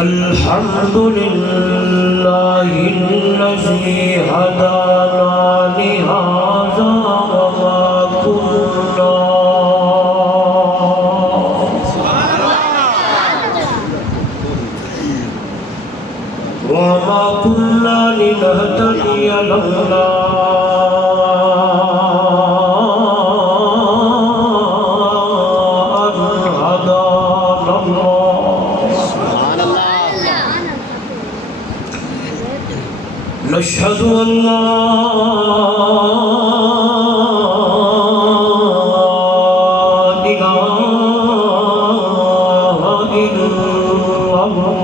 الحمد لله الذي هدانا لهذا وما كنا لنهتدي لولا أن هدانا الله. نشهد أن لا إله إلا الله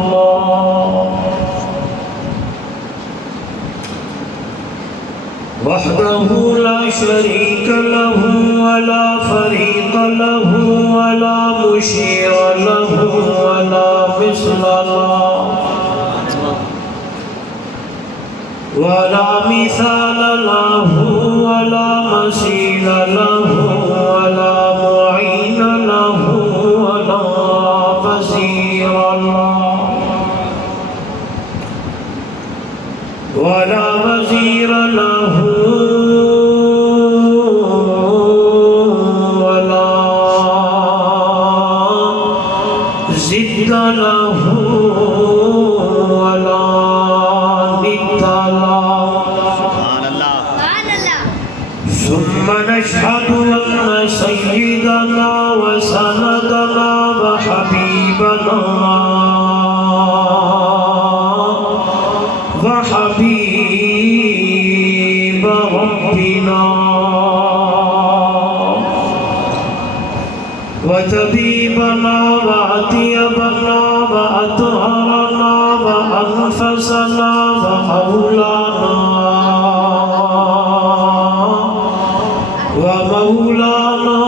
وحده لا شريك له ولا فريق له ولا مشير له ولا مثل له ولا مثال له ولا مثيل له ولا معين له ولا وزير له ولا وزير له ولا ضد له ولا ند له. ثم نشهد أن سيدنا وسندنا وحبيبنا وحبيب ربنا وطبيبنا وأطيبنا وأطهرنا وأنفسنا وأولانا ومولانا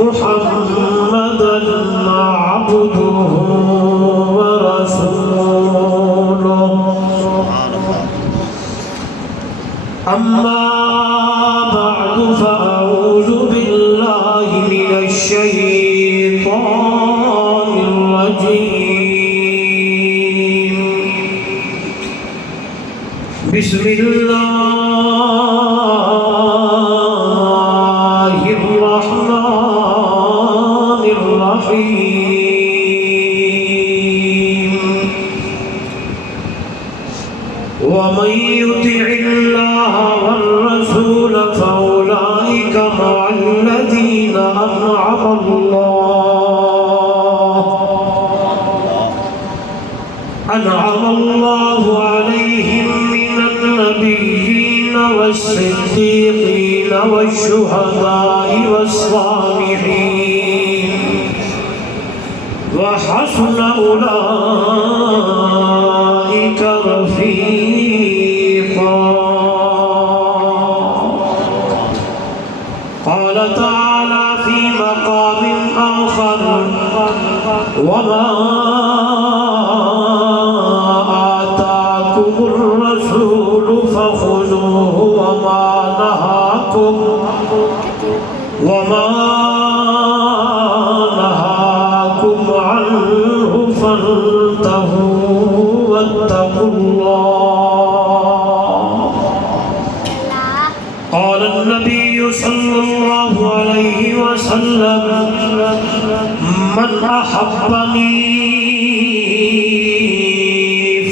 محمدا عبده ورسوله. أما بعد فأعوذ بالله من الشيطان الرجيم. بسم الله الرحمن الرحيم. ومن يطع الله والرسول فأولئك مع الذين أنعم الله عليهم من النبيين والصديقين والشهداء والصالحين وحسن أولئك رفيقا. قال تعالى في مقام آخر: وما آتاكم الرسول فخذوه وما نهاكم عنه فانتهوا واتقوا الله. قال النبي صلى الله عليه وسلم: من أحبني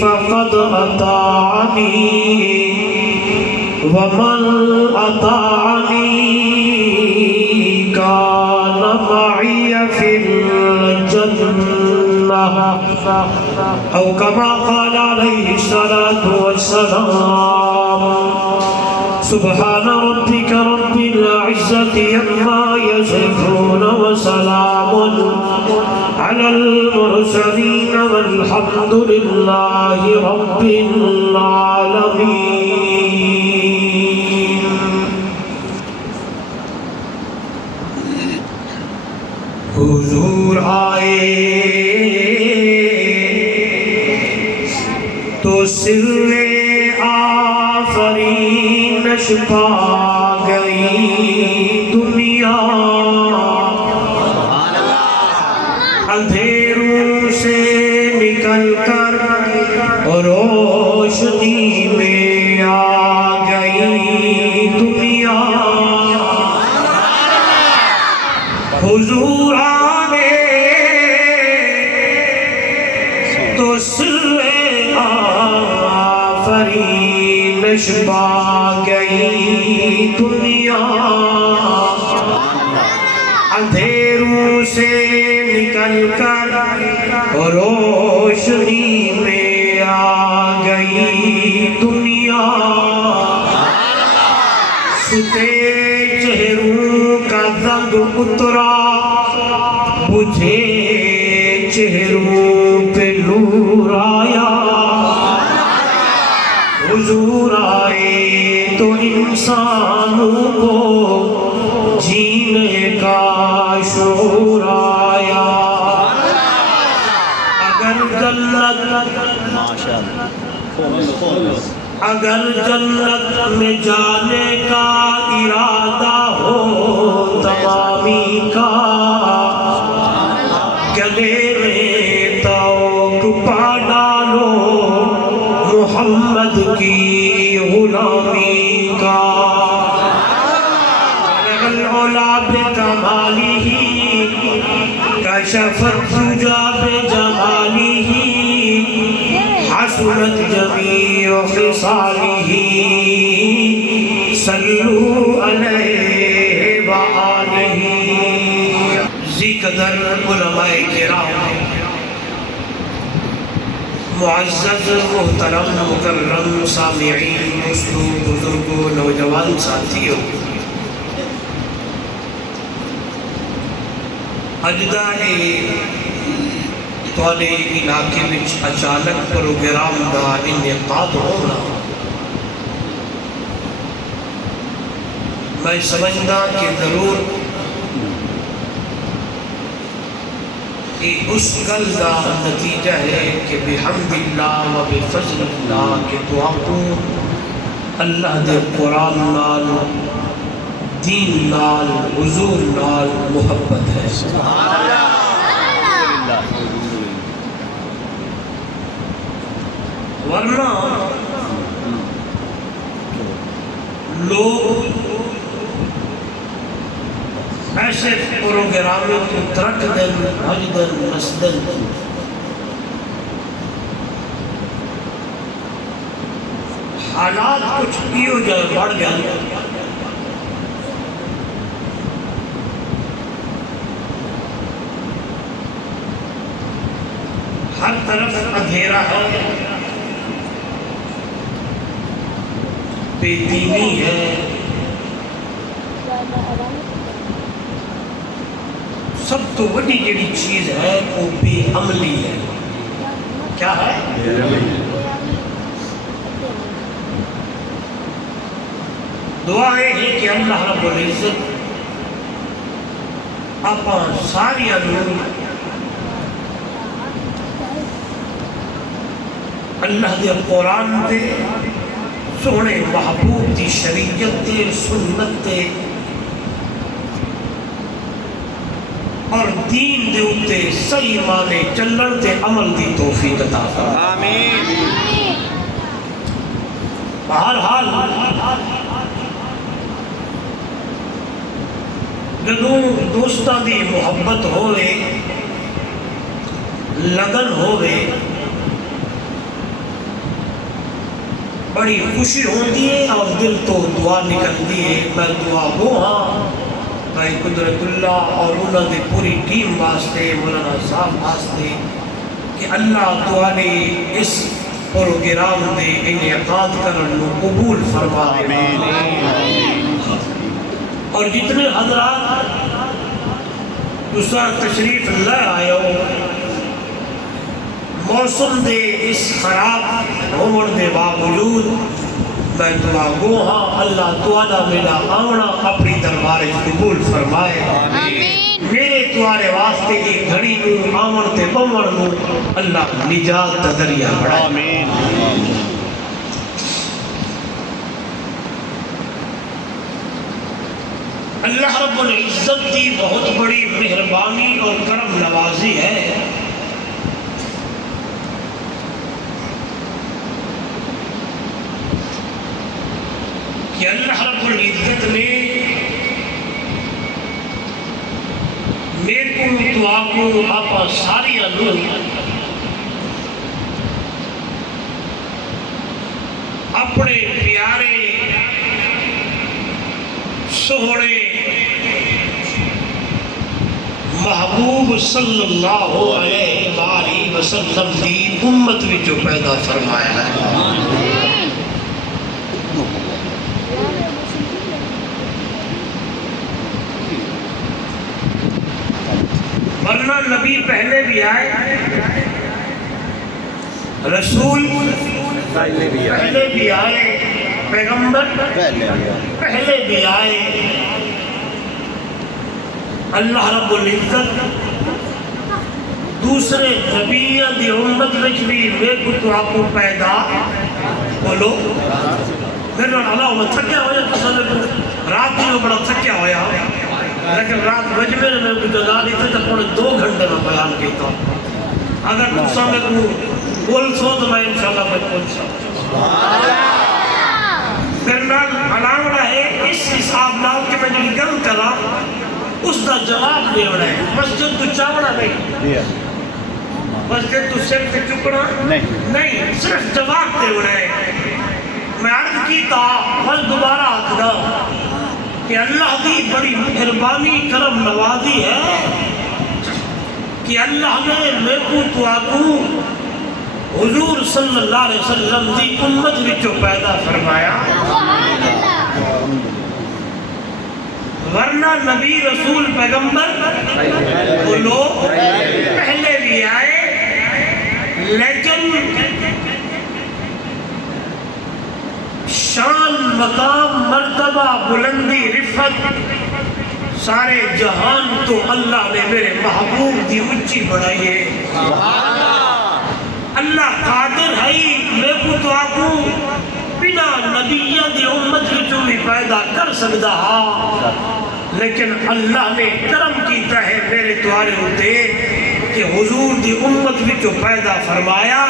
فقد أطاعني ومن أطاعني كان معي في الجنة أو كما قال عليه الصلاة والسلام. سبحان ربك رب العزة عما يصفون وسلام على المرسلين والحمد لله رب العالمين. حضور آئے تو سر آفرینش پا گئی دنیا. نشبا گئی دنیا اندھیروں سے نکل کر روشنی میں آ گئی دنیا ستے چہروں کا رنگ اترا بجھے چہروں پہ نور آیا حضور آئے تو انسانوں کو جینے کا شعور آیا اگر جنت میں جانے کا ارادہ ہو تمامی کا گلے میں توق پا ڈالو محمد کی غلامی کا العلا بکمالہ کشف الدجى بجمالہ حسنت جمیع خصالہ صلو علیہ وآلہ ذی قدر علماء کرام معزز محترم مکرم سامعین دوستو بزرگو نوجوان ساتھیوں اجدہ تھوڑے علاقے میں اچانک پروگرام دا انعقاد ہونا میں سمجھدا کہ ضرور اس گل دا نتیجہ ہے کہ بحمد اللہ و بفضل اللہ کے دعا کو اللہ دے قرآن نال دین نال حضور نال محبت ہے ورنہ لوگ ایسے پروگراموں کو ترک دن حجدن نسدن حالات کچھ پیو جائے بڑھ جائے ہر طرف اندھیرا ہے بے دینی ہے سب تو بڑی جڑی چیز ہے وہ بے عملی ہے کیا ہے دعا ہے کہ اللہ رب العزت اپا ساری انور اللہ دے قرآن دے سونے محبوب دی شریعت دے سنت دے اور دین دے اتے صحیح مانے چلن تے عمل دی توفیق عطا فرمائے آمین بہرحال جدوں دوستاں دی محبت ہوئے لگن ہوئے بڑی خوشی ہوتی ہے اور دل تو دعا نکلتی ہے میں دعا گو ہاں بھائی قدرت اللہ اور انہوں نے پوری ٹیم واسطے مولانا صاحب واسطے کہ اللہ تعالی اس پروگرام دے انعقاد کرنے قبول فرمائے اور جتنے حضرات دوسرا تشریف لے آئے ہو موسم دے اس خراب ہونے دے باوجود میں دعا گو ہاں اللہ تعالیٰ میرا آمنا اپنی دربار قبول فرمائے میرے تمہارے واسطے کی گھڑی نو آمن تے بمن نو اللہ نجات دا ذریعہ بڑھائے اللہ رب العزت کی بہت بڑی مہربانی اور کرم نوازی ہے کہ اللہ رب العزت نے میرے کو دعا کو آپ ساری انور اپنے پیار سونے محبوب صلی اللہ علیہ وآلہ وسلم دی امت وچوں پیدا فرمایا ہے۔ ورنہ نبی پہلے بھی آئے، رسول پہلے بھی آئے، پیغمبر پہلے بھی آئے۔ اللہ رب العزت دوسرے نبیوں دی امت وچ بھی میں کو آپ کو پیدا بولو میرے اللہ میں تھکیا ہویا رات میں بڑا تھکیا ہویا، لیکن رات بج میں نے کوئی جگہ نہیں تھا تو 2 گھنٹے میں بیان کیتا۔ اگر تو سامنے کو بول سو تو میں انشاءاللہ میں پہنچ سکتا۔ پھر نال علام رہے اس حساب نال کہ میں جو گل کرا اس دا جواب دے وڑا ہے۔ مسجد تو چاوڑا نہیں، مسجد تو صرف چکڑا نہیں، صرف جواب دے وڑا ہے۔ میں عرض کیتا بل دوبارہ آکھدا کہ اللہ دی بڑی مہربانی کرم نوازی ہے کہ اللہ نے میں کو تو آکو حضور صلی اللہ علیہ وسلم دی امت وچوں پیدا فرمایا۔ ورنہ نبی رسول پیغمبر وہ لوگ پہلے بھی آئے، لیکن شان مقام مرتبہ بلندی رفت سارے جہان تو اللہ نے میرے محبوب دی اونچی بڑھائی ہے۔ اللہ قادر ہے میں کو تو آکو بنا نبیوں دی امت وچوں بھی پیدا کر سکتا ہاں، لیکن اللہ نے کرم کیتا ہے میرے توارے ہوتے کہ حضور دی امت وچوں پیدا فرمایا،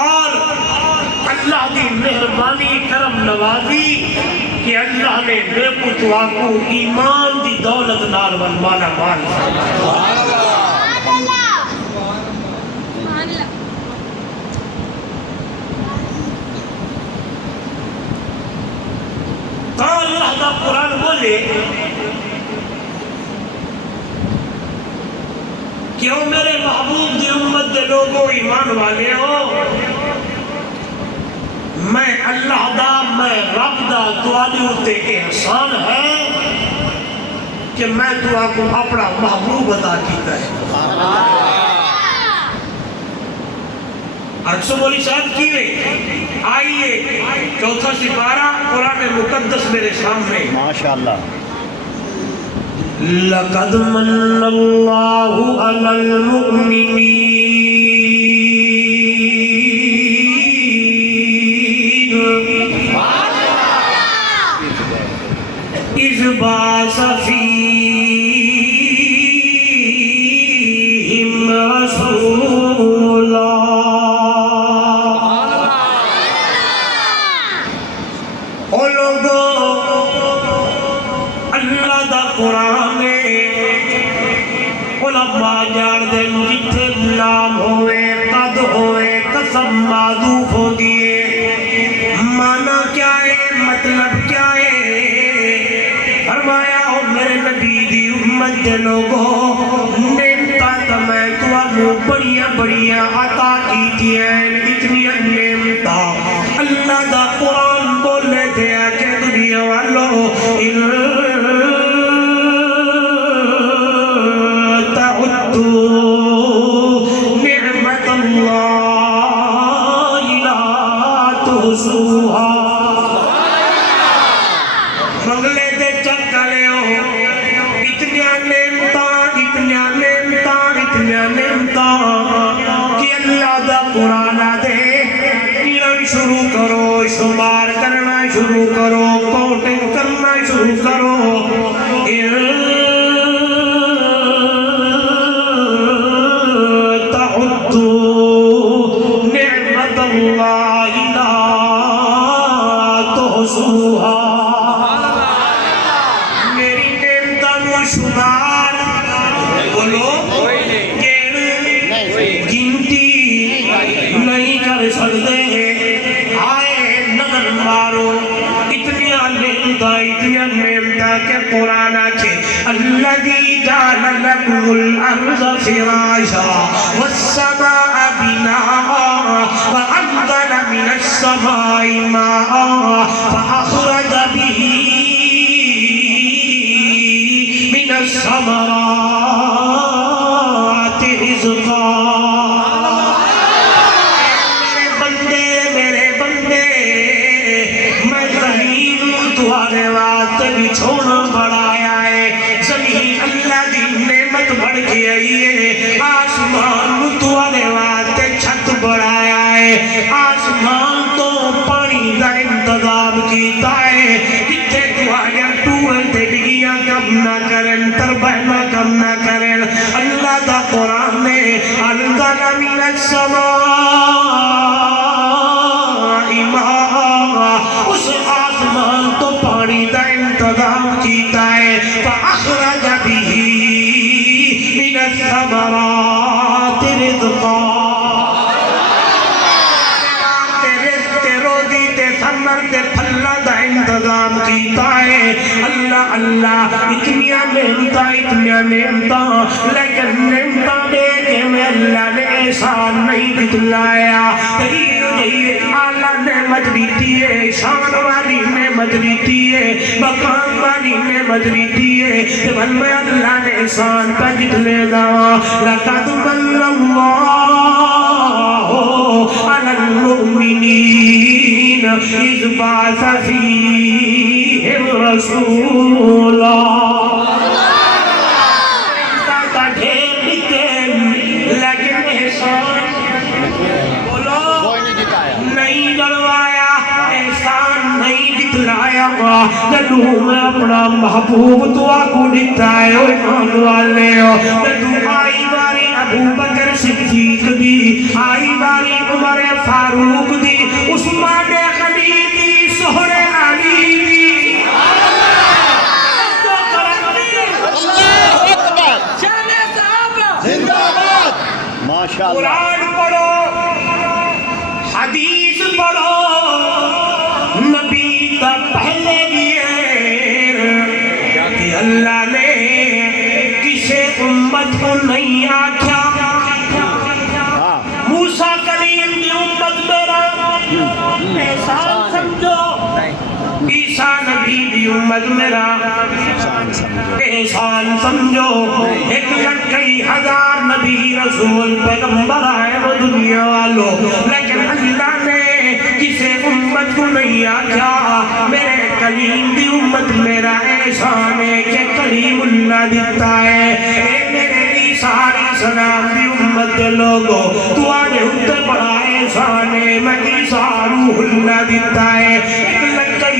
اور اللہ دی مہربانی کرم نوازی کہ اللہ نے بے پتوا کو ایمان دی دولت نال مالا مال فرمایا۔ تو اللہ کا قرآن بولے کیوں میرے محبوب دی امت دے لوگوں ایمان والے ہو، میں اللہ دا میں رب دا توالی ہوتے احسان ہے کہ میں تو آپ کو اپنا محبوب عطا کیتا ہے۔ اکسو مولی صاحب کیوے آئیے 4 سپارہ قرآن مقدس میرے سامنے ماشاءاللہ۔ لَقَدْ مَنَّ اللَّهُ عَلَى الْمُؤْمِنِينَ إِذْ بَعَثَ فِيهِمْ رَسُولًا۔ او لوگو اللہ دا قرآن علماء جان دے جتھے نام ہوئے قد ہوئے قسم معذوف ہو دیئے، معنی کیا ہے مطلب کیا ہے؟ فرمایا ہو میرے نبی دی امت دے لوگوں نعمتاں تو میں تو ابو بڑیاں بڑیاں عطا کیتی ہیں، اتنی نعمتاں اللہ دا قرآن بولے تھے کہ دنیا والوں نعمت اللہ لا تحصوها۔ منگلے دے چکلے ہو اتنیا نعمتاں کہ اللہ دا قرآن دے گننا شروع کرو، شمار کرنا شروع کرو، کاؤنٹنگ کرنا شروع کرو۔ نعمت اللہ لا تحصوها۔ میری نعمتوں شمار بولو گنتی نہیں کر سکتے، آئے نظر مارو اتنی نعمتیں نعمتاں کے قرآن کے الذی جعل لکم الارض فراشا والسماء بناء وانزل من السماء ماء فاخرج به من الثمرات رزقا. چھوڑا بڑھایا ہے زمین اللہ دی نعمت بڑھ کے آئی ہے. آسمان متوالے واسطے چھت بڑھایا ہے. آسمان تو پانی دا انتظام کیتا ہے جتھے تواڈیاں ٹوئل تے ڈگیاں کم نہ کرن تربینا کم نہ کرن. اللہ دا قرآن نے انزل من السماء ماء اس آسمان تو پانی دا انتظام کیتا ہے. فاخرج به من الثمرات رزقا. روزی تے ثمر تے پھلاں دا انتظام کیتا ہے. اللہ اللہ اتنیاں نعمتاں لیکن نعمتاں دے کے میں اللہ نے احسان نہیں دکھلایا. اعلیٰ نعمت دیتی ہے, شان والی نعمت دیتی ہے, مقام والی نعمت دیتی ہے. میں اللہ نے احسان کا دکھلے گا. لقد من اللہ علی المؤمنین اذ بعث فیہم رسولا. لیکن احسان نہیں جلوایا, احسان نہیں دکھلایا. جدو میں اپنا محبوب تو آگو دیتا ہے ایمان والے ہو. جدو آئی باری ابو بکر صدیق دی, آئی باری عمر فاروق دی, عثمان غنی دی, سہر علی دی. قرآن پڑھو, حدیث پڑھو, نبی تا پہلے دیئے کہ اللہ نے کسے امت کو نہیں آکھا موسیٰ کلیم دی امت میرا احسان سمجھو, عیسیٰ نبی دی امت میرا احسان سمجھو. 1,000 نبی رسول پیغمبر آئے وہ دنیا والوں, لیکن اللہ نے کسے امت کو نہیں آکھا میرے کلیم دی امت میرا احسان ہے کہ کلیم اللہ دیتا ہے. میرے عیسیٰ علیہ السلام دی امت دے لوگوں تو آنے ہوتے بڑا احسان ہے میں عیسیٰ روح اللہ دیتا ہے.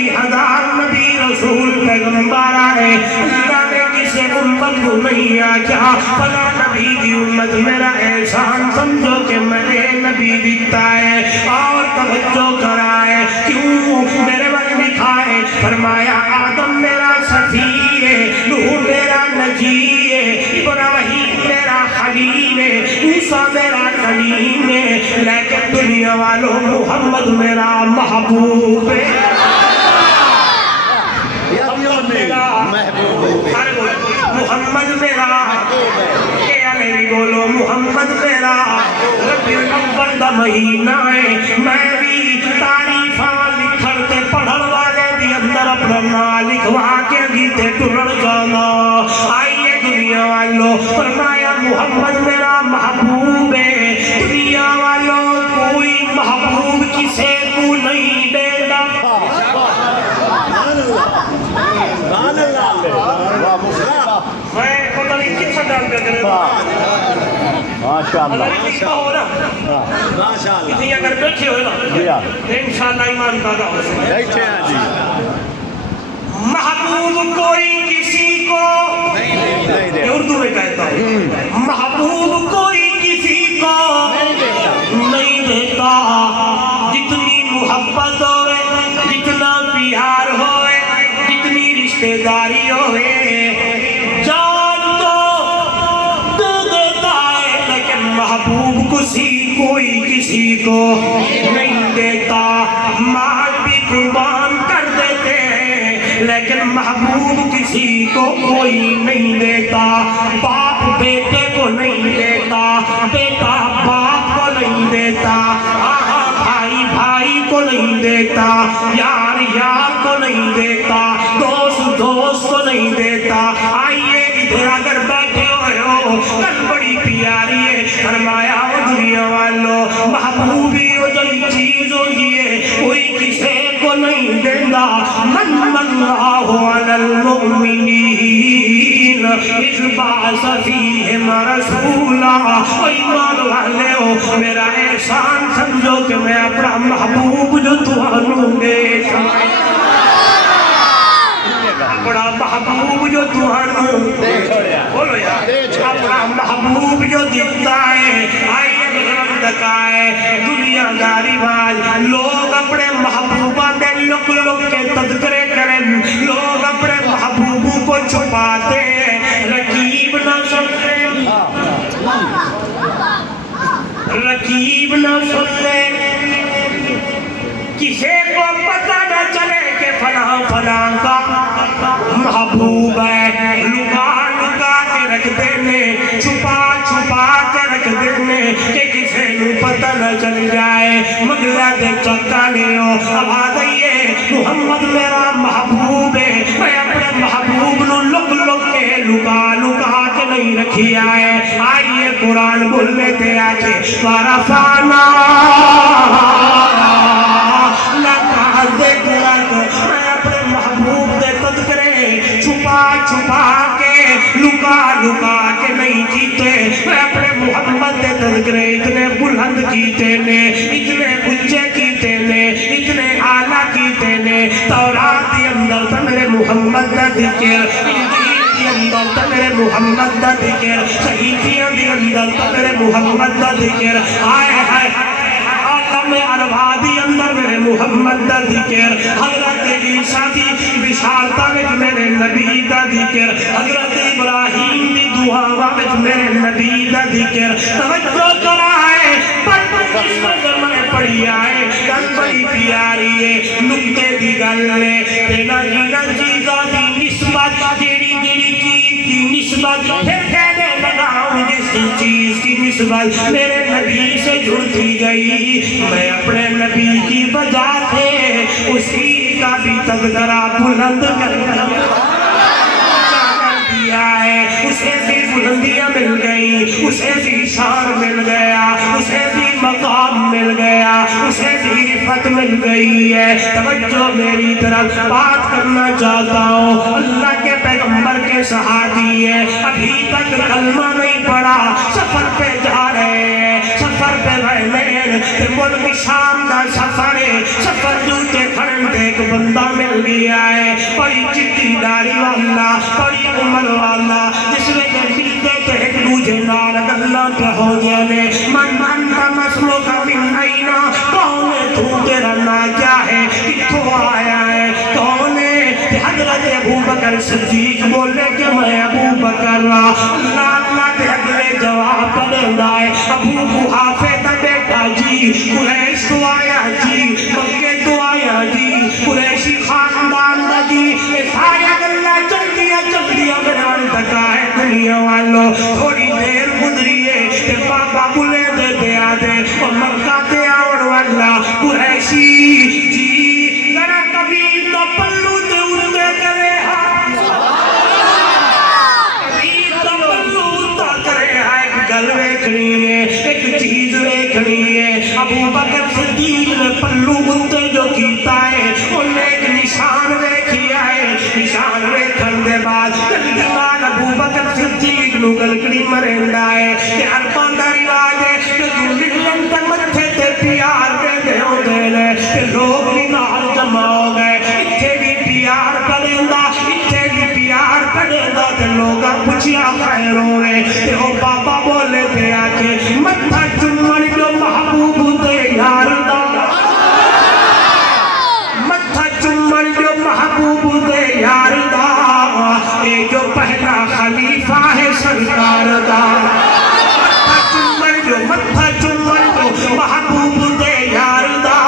1,000 نبی رسول پیغمبر آئے, اللہ نے کسے امت کو نہیں آکھا فلا نبی دی امت میرا احسان سمجھو کہ میرے نبی دیتا ہے. اور توجہ کرائے کیوں میرے بل دکھائے, فرمایا آدم میرا صفی ہے, نوح میرا نجی ہے, ابراہیم میرا خلیل ہے, موسیٰ میرا کلیم ہے, لیکن دنیا والوں محمد میرا محبوب ہے. محمد میرا بولو محمد میرا ربیع الاول دا مہینہ ہے. میں بھی تعریفاں لکھتے پڑھن والے دی اندر اپنا نام لکھوا کے گیتے ٹرن جانا. آئیے دنیا والوں, فرمایا محمد میرا محبوب ہے. دنیا والوں کوئی محبوب کسے کو نہیں دے گا. میں پتہ نہیں کس ڈال پہ کرے ماشاءاللہ اتنی اگر بیٹھے ہوئے نا انشاءاللہ ایمان پیدا ہو سکے. محبوب کوئی کسی کو نہیں, اردو میں کہتا ہوں محبوب کوئی کسی کو نہیں دیتا. جتنی محبت ہوئے, جتنا پیار ہوئے, جتنی رشتہ داری ہوئے, جان تو دے دیتا ہے لیکن محبوب کوئی کسی کو نہیں دیتا. مال بھی قربان کر دیتے ہیں لیکن محبوب محبوب کسی کو کوئی نہیں دیتا، باپ بیٹے کو نہیں دیتا، بیٹا باپ کو نہیں دیتا، بھائی بھائی کو نہیں دیتا، یار یار کو نہیں دیتا، دوست دوست کو نہیں دیتا۔ آئیے ادھر اگر بیٹھے ہوئے ہو، کل بڑی پیاری ہے، فرمایا دنیا والوں محبوبی ہو جی چیز ہوگی ہے کوئی کسی کو نہیں دیتا۔ من اللہ علی المؤمنین اذ بعث فیہم رسولا، ایمان والے ہو میرا احسان سمجھو کہ میں اپنا محبوب جو تمہاروں گے، اپنا محبوب جو تمہاروں بولو یار، اپنا محبوب جو دکھتا ہے، آئیے دکھائے دنیا داری بھائی، لوگ اپنے محبوبہ میں لک لک کے تذکرے کریں، لوگ اپنے محبوبوں کو چھپاتے ہیں، رقیب نہ سنتے، رقیب نہ سنتے، کسی کو پتہ نہ چلے کہ فلاں فلاں کا محبوب ہے، لکا لکا کے رکھ دینے، چھپا چھپا کے رکھ دینے کہ کسی کو پتہ نہ چل جائے، مگلہ دے چکا لیو اب آدھئیے محمد میرا محبوب ہے، میں اپنے محبوب نو لک لک کے لکا لکا کے نہیں رکھی آئے۔ آئیے قرآن بولنے تے آجے وَرَفَعْنَا لَكَ ذِكْرَكَ، میں اپنے محبوب دے تذکرے چھپا چھپا کے لکا لکا کے نہیں کیتے، میں اپنے محمد دے تذکرے اتنے بلند کیتے نے، اتنے اونچے کیتے نے، اتنے اعلیٰ کیتے نے، تورات کے اندر تھا میرے محمد دا ذکر، انجیل کے اندر تھا میرے محمد دا ذکر، صحیفیاں کے اندر تھا میرے محمد دا ذکر، آئے ہائے عالم ارواح اندر میرے محمد دا ذکر، حضرت عیسیٰ دی بشارتہ میں میرے نبی دا ذکر، حضرت ابراہیم دی دعا میں میرے نبی دا ذکر، توجہ کرائے اس نظر میں پڑھی آئے، گل بڑی پیاری ہے، نکتے دی گل ہے، تینا جینا چیزہ دی نسبت، جیڑی جیڑی چیز دی نسبت، پھر کہنے لگاؤں جس چیز کی نسبت میرے نبی سے جڑتی گئی، میں اپنے نبی کی وجہ سے اسی کا بھی تذکرہ بلند کرنا دیا ہے، اسے بھی بلندیاں مل گئی، اسے بھی شان مل گیا، اسے بھی مقام مل گیا، اسے بھی رفت مل گئی ہے۔ توجہ میری طرف بات کرنا چاہتا ہوں، اللہ کے پیغمبر کے صحابی ہے، ابھی تک کلمہ نہیں پڑا، سفر پہ جا رہے ہیں، سفر پہ رہنے تے ملک شام دا سفر ہے، سفر جوتے کھڑن دے ایک بندہ مل گیا ہے، بڑی چٹی داری والا، بڑی عمر والا، جس میں ملتے تھے ایک دوجہ نال گلاں پہ ہو جانے، من انت مسلک من اینا، کون ہے تو تیرا نا کیا ہے، کتھوں آیا ہے، کون ہے، حضرت ابو بکر صدیق بولے کہ میں ابو بکر اللہ اللہ دے اگلے جواب پڑھندا ہے، ابو قحافہ دا بیٹا جی، قریش تو آیا جی، مکے تو آیا جی، قریشی خاندان دا جی، یہ سارے اللہ چل دیا بیان تک آئے دنیا والوں، تھوڑی دیر گزری ہے کہ بابا بلے دے دیا دے اور مکہ تے آور والا قریشی جی، ذرا کبھی تو پلو تے اڑتے کرے کبھی تو پلو اڑتا کرے ایک گل ویکھنی ہے، ایک چیز ویکھنی ہے۔ ابو بکر صدیق نے پلو اڑتے جو کیتا ہے انہیں ایک نشان ویکھیا ہے، نشان ویکھن دے بعد کلمہ ابو بکر صدیق نو گلکڑی مریندا ہے کہ عرباں دا رواج ہے کہ جو ملن تے متھے تے پیار دے دے ہوندے نے کہ لوگ بھی نال جمع ہو گئے، اتھے بھی پیار کریندا، اتھے بھی پیار کریندا تے لوگاں پوچھیا خیر ہوئے تے او بابا بولے تے آ کے متھا چومن جو محبوب دے یار دا، متھا چومن جو محبوب دے یار دا، اے جو پہلا خلیفہ ہے سرکار دا، متھا چومن جو محبوب دے یار دا،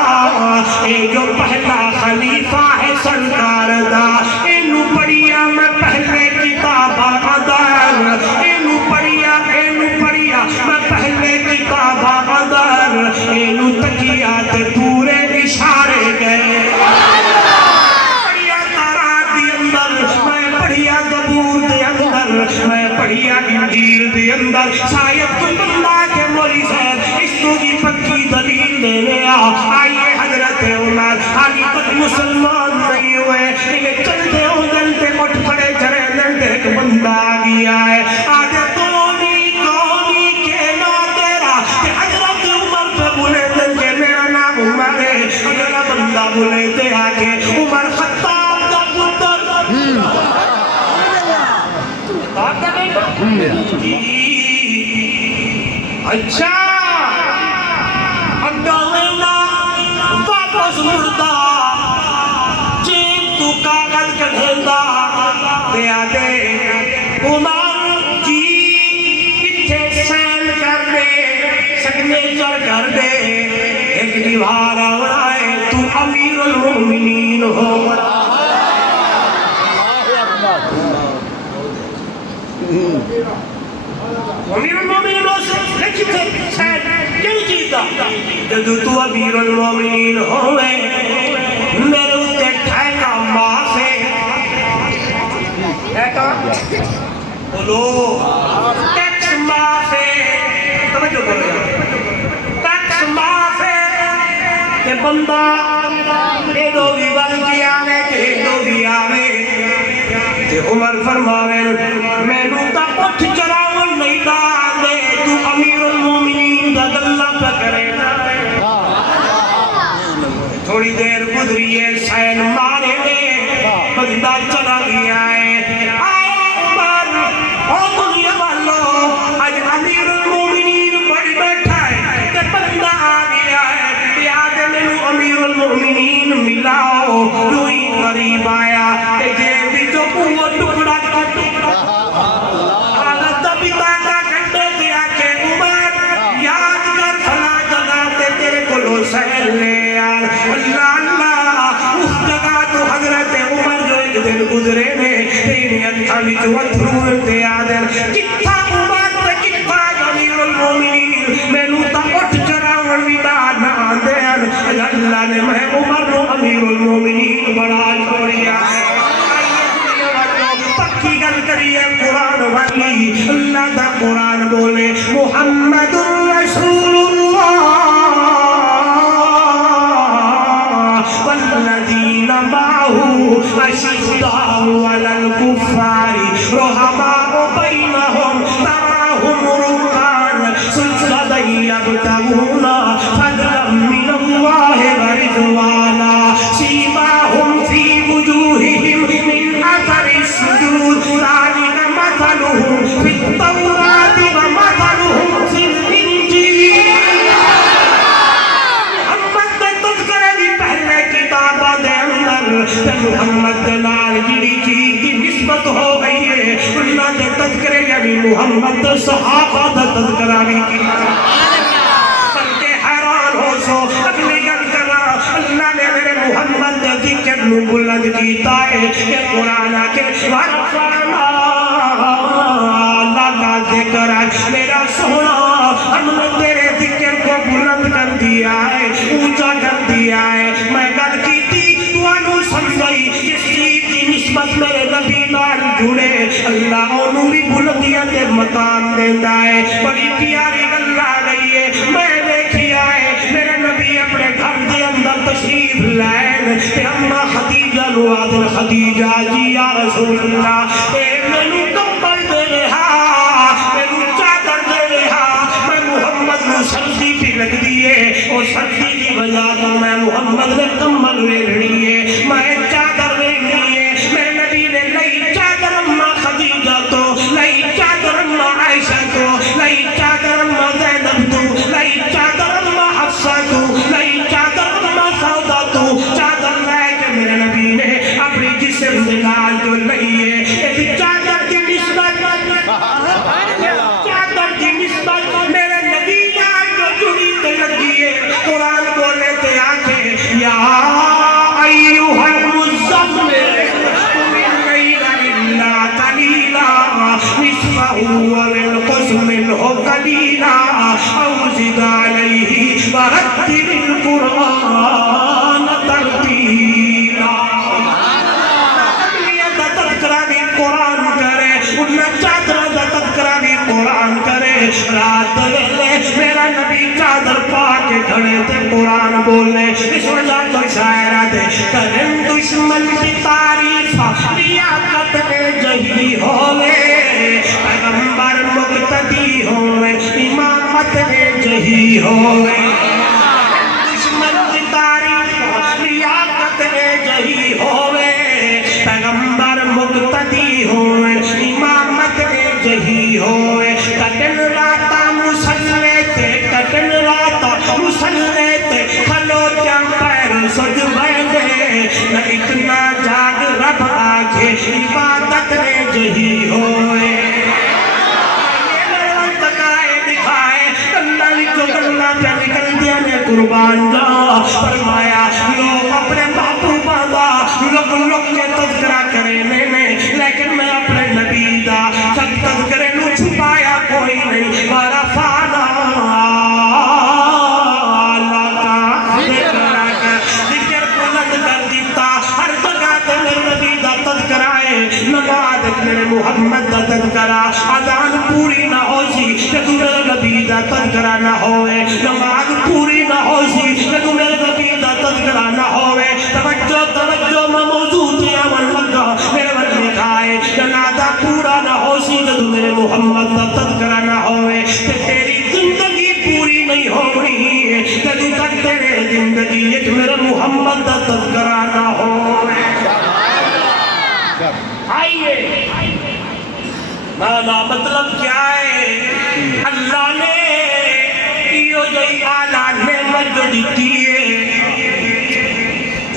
اے جو پہلا خلیفہ ہے سرکار دا، اینو پڑھیا میں پڑھیا انجیل دے اندر شاید کوئی بندہ کے مولی صاحب اس تو کی پکی دلیل دینے آئیے حضرت عمر آگی کچھ مسلمان نہیں ہوئے انہیں چلتے ہوں جلتے اٹھ پڑے چرے لڑتے ایک بندہ آگیا ہے آگے کونی کہنا تیرا کہ حضرت عمر پہ بولے دل کے میرا نام عمر ہے اگر بندہ بولے دے آگے عمر خطاب کا پتر اچھا اگاوینا واپس مردہ چین تو کاغذ کڑھیندا دیا دے عمر جی اتھے سین کر دے سگنیچر کر دے ایک دیوار آوڑائے تو امیر المؤمنین ہو امیر المومنین ہو لکھی تھے سید کیوں چیتا جدو تو امیر المومنین ہوئے میرے اتے ٹھیکا ماں سے ٹھیکا بولو ٹیکس ماں سے توجہ بولو ٹیکس ماں سے کہ بندہ اے دو بھی بل کی آوے کہ دو بھی آوے کہ عمر فرماوے میں نوتا اٹھ چراون نہیں دا دے تو امیر المومنین دا دلہ پہ کرے تھوڑی دیر گزری ہے سین مارے دے بندہ چلا گیا ہے آئے عمر او دنیا والو آج امیر المومنین بڑی بیٹھا ہے کہ بندہ آ گیا ہے یاد میں امیر المومنین ملاؤ روئی قریب آیا کہ جے بھی جو وہ ٹکڑا سہل لے یار اللہ اللہ اس جگہ تو حضرت عمر جو ایک دن گزرے نے تیری انکھا بھی جو اتھرون تے آدر کتھا عمر تے کتھا امیر المومنین میں نوتا اٹھ چراون ویدہ نہ دین اللہ نے میں عمر نو امیر المومنین بڑا چھوڑیا ہے پکی گل کریے قرآن والی اللہ دا قرآن بولے محمد رسول اللہ والذین معه أشداء على الكفار رحماء بينهم تراهم ركعا سجدا يبتغون فضلا من الله ورضوانا سيماهم في وجوههم من أثر السجود ذلك مثلهم في التوراة ومثلهم في الإنجيل محمد دلال جڑی چیز کی نسبت ہو گئی ہے اللہ نے تذکرے یعنی محمد صحابہ دا تذکرہ بھی کی بلکہ حیران ہو سو اگلی گل کرا اللہ نے میرے محمد دے ذکر نو بلند کیتا ہے کہ قرآن کے ورفعنا اللہ کا ذکر ہے میرا سونا ہم نے تیرے ذکر کو بلند کر دیا ہے اونچا کر دیا ہے میں گل کی سمجھائی اس چیز کی نسبت میرے نبی نال جڑے اللہ انہوں بھی بلندیاں تے مقام دیندہ ہے بڑی پیاری اللہ گئی ہے میں دیکھیا ہے میرے نبی اپنے گھر دے اندر تشریف لائن تے اممہ خدیجہ نو آدھر خدیجہ جی یا رسول اللہ اے مینو کمبل دے رہا مینو چادر دے رہا میں محمد نو سردی پی لگ دیئے اور سردی کی وجہ تو میں محمد نے کمبل لے رہی ہے میں چادر لے لیے میرے نبی نے لئی چادر اممہ خدیجہ تو لئی چادر اممہ عائشہ تو لئی چادر اممہ زینب تو لئی چادر اممہ حفصہ تو لئی چادر اممہ سودا تو چادر لائے کہ میرے نبی نے اپنی جسم دلال جو لئی ہے ایک چادر کی نسبت چادر کی نسبت میرے نبی نے جو جڑی تے لگی ہے قرآن بولے تے آکھے یا أيها المزمل قم الليل إلا قليلا نصفه وانقص منه قليلا أو زد عليه ورتل القرآن ترتيلا تذکرہ بھی قرآن کرے انہیں چادر نبی چادر پا کے کھڑے تے قرآن بولے اس وجہ تو شاعرہ دے کرن دشمن کی تعریف لیاقت جہی ہوئے پیغمبر مقتدی ہوئے امامت جہی ہوئے دشمن کی تعریف لیاقت جہی ہوئے پیغمبر مقتدی ہوئے امامت جہی ہوئے کٹن راتا مسلے تے کٹن راتا مسلے تے کھلو چمپیر سج بیدے نہ اتنا جاگ رب آگے عبادت جہی ہوئے قربان جا فرمایا لوگ اپنے باپو بابا لوگ کے تذکرہ کرنے میں لیکن میں اپنے نبی دا سب تذکرے نو چھپایا کوئی نہیں مارا فانا اللہ کا ذکر بلند کر دیتا ہر جگہ تے میرے نبی دا تذکرہ ہے نماز میرے محمد دا تذکرہ اذان پوری نہ ہو سی کہ تو میرے نبی دا تذکرہ نہ ہوئے نماز پوری نہ ہو سی کہ تو میرے نبی دا تذکرہ نہ ہوئے توجہ میں موجود یا من لگا میرے من لکھائے جنازہ پورا نہ ہو سی کہ تو میرے محمد دا تذکرہ نہ ہوئے کہ تیری زندگی پوری نہیں ہو رہی ہے کہ تو تک تیرے زندگی ایک میرے محمد دا تذکرہ نہ ہوئے آئیے مانا مطلب کیا ہے اللہ نے یہ جو اعلیٰ نعمت جو دیتی ہے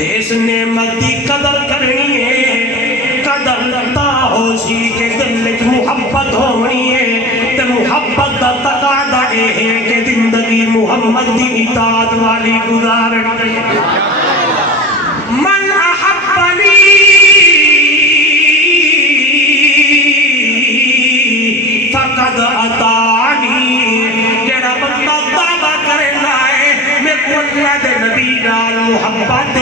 اس نعمت کی قدر کرنی ہے قدر تا ہو سی کہ دل ایک محبت ہونی ہے تے محبت دا تقاضا ہے کہ زندگی محمد دی اطاعت والی گزارنی من احبنی فقد اطاعنی جڑا بندہ دعویٰ کرنا ہے میں کو اللہ دے نبی نال محبت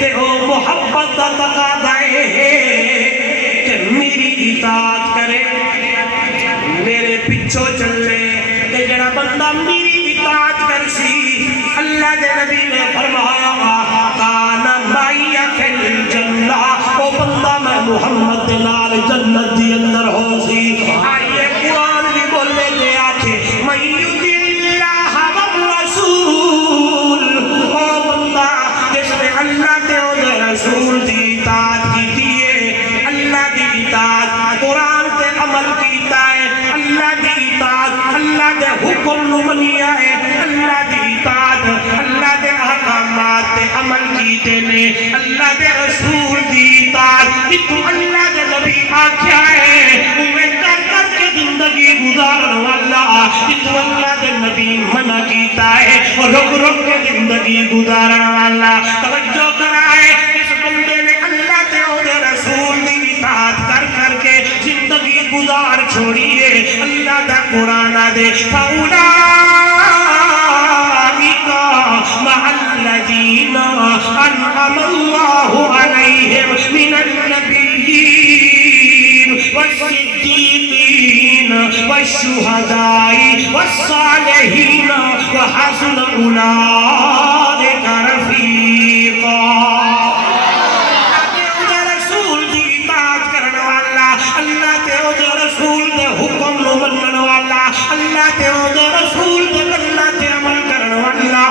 تے او محبت دا تقاضا ہے کہ میری اطاعت کرے میرے پیچھے چلے تے جڑا بندہ میری اطاعت کرسی اللہ دے نبی نے فرمایا کان معی فی الجنہ او بندہ میں محمد دے نال جنت دی اندر ہو سی آئیے قرآن بھی بولنے دے آکھے من یطع اللہ والرسول او بندہ جس نے اللہ تے او دے رسول دی اطاعت کی ہے اللہ دی اطاعت قرآن تے عمل کیتا ہے اللہ دی اطاعت اللہ دے حکم نو منیا ہے اللہ دی اطاعت اللہ دے احکامات تے عمل کیتے نے اللہ دے رسول دی اطاعت تو اللہ دے نبی آکھیا ہے اوے کر کر کے زندگی گزارن والا تو اللہ دے نبی منع کیتا ہے اور رک رک کے زندگی گزارن والا توجہ کرائے اس بندے نے اللہ تے او دے رسول دی اطاعت کر کر کے زندگی گزار چھوڑیے اللہ دا قرآن دے فاولائکا مع الذین انعم اللہ علیہم من النبیین والصدیقین والشہداء والصالحین وحسن اولئک رفیقا اللہ تے او دے رسول دے حکم نو منن والا اللہ تے او دے رسول دے اللہ تے عمل کرن والا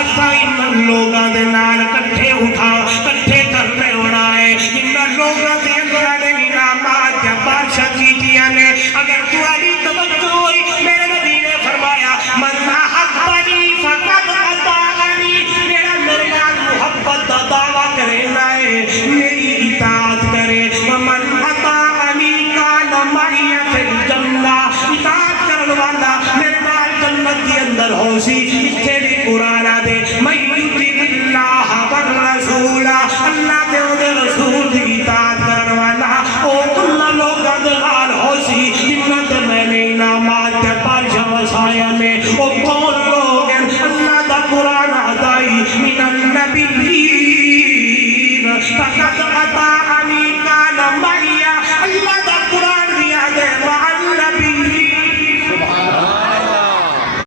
اساں ان لوگاں دے نال کٹھے اٹھا کٹھے کرنے ہونا ہے ان لوگاں دے اندر انعامات یا بادشاہ کیتیاں نے اگر تواڈی توجہ